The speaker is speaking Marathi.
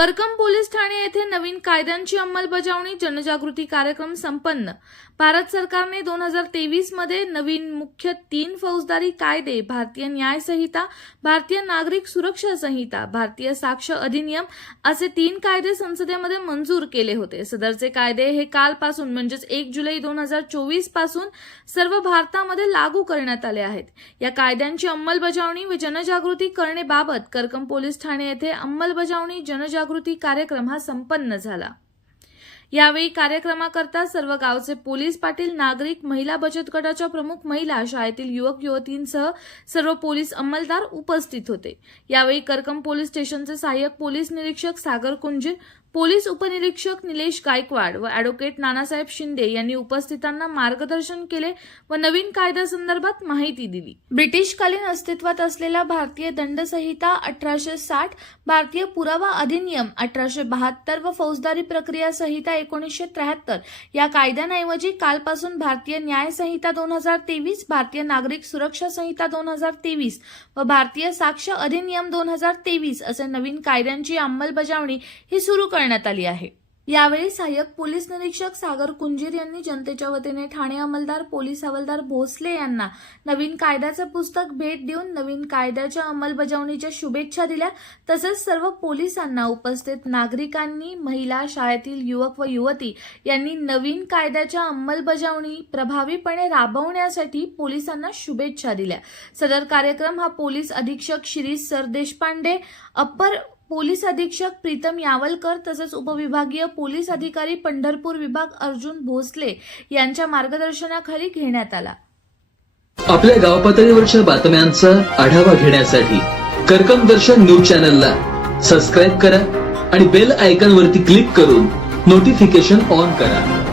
करकम पोलीस ठाणे येथे नवीन कायद्यांची अंमलबजावणी जनजागृती कार्यक्रम संपन्न. भारत सरकारने दोन हजार तेवीसमध्ये नवीन मुख्य तीन फौजदारी कायदे भारतीय न्याय संहिता भारतीय नागरिक सुरक्षा संहिता भारतीय साक्ष अधिनियम असे तीन कायदे संसदेमध्ये मंजूर केले होते. सदरचे कायदे हे कालपासून म्हणजेच एक जुलै दोन हजार चोवीसपासून सर्व भारतामध्ये लागू करण्यात आले आहेत. या कायद्यांची अंमलबजावणी व जनजागृती करणेबाबत करकम पोलीस ठाणे येथे अंमलबजावणी जनजागृती कार्यक्रम हा संपन्न झाला. यावेळी कार्यक्रमाकरता सर्व गावचे पोलीस पाटील नागरिक महिला बचत गटाच्या प्रमुख महिला शाळेतील युवक युवतींसह सर्व पोलीस अंमलदार उपस्थित होते. यावेळी करकम पोलीस स्टेशनचे सहाय्यक पोलीस निरीक्षक सागर कुंजीर पोलीस उपनिरीक्षक निलेश गायकवाड व अॅडव्होकेट नानासाहेब शिंदे यांनी उपस्थितांना मार्गदर्शन केले व नवीन कायद्यासंदर्भात माहिती दिली. ब्रिटिशकालीन अस्तित्वात असलेल्या भारतीय दंडसंहिता अठराशे साठ भारतीय पुरावा अधिनियम अठराशे बहात्तर व फौजदारी प्रक्रिया संहिता एकोणीसशे त्र्याहत्तर या कायद्यांऐवजी कालपासून भारतीय न्याय संहिता दोन हजार तेवीस भारतीय नागरिक सुरक्षा संहिता दोन हजार तेवीस व भारतीय साक्ष अधिनियम दोन हजार तेवीस असे नवीन कायद्यांची अंमलबजावणी ही सुरू करण्यात आली आहे. यावेळी सहाय्यक पोलीस निरीक्षक सागर कुंजीर यांनी जनतेच्या वतीने ठाणे अंमलदार पोलीस हवालदार भोसले यांना नवीन कायद्याचं पुस्तक भेट देऊन नवीन कायद्याच्या अंमलबजावणीच्या शुभेच्छा दिल्या. तसंच सर्व पोलिसांना उपस्थित नागरिकांनी महिला शाळेतील युवक व युवती यांनी नवीन कायद्याच्या अंमलबजावणी प्रभावीपणे राबवण्यासाठी पोलिसांना शुभेच्छा दिल्या. सदर कार्यक्रम हा पोलीस अधीक्षक शिरीष सरदेशपांडे अप्पर पोलीस अधीक्षक प्रीतम यावलकर तसंच उपविभागीय पोलीस अधिकारी पंढरपूर विभाग अर्जुन भोसले यांच्या मार्गदर्शनाखाली घेण्यात आला. आपल्या गाव पातळीवरच्या बातम्यांचा आढावा घेण्यासाठी कर्कम दर्शन न्यूज चॅनलला सबस्क्राईब करा आणि बेल आयकॉन वरती क्लिक करून नोटिफिकेशन ऑन करा.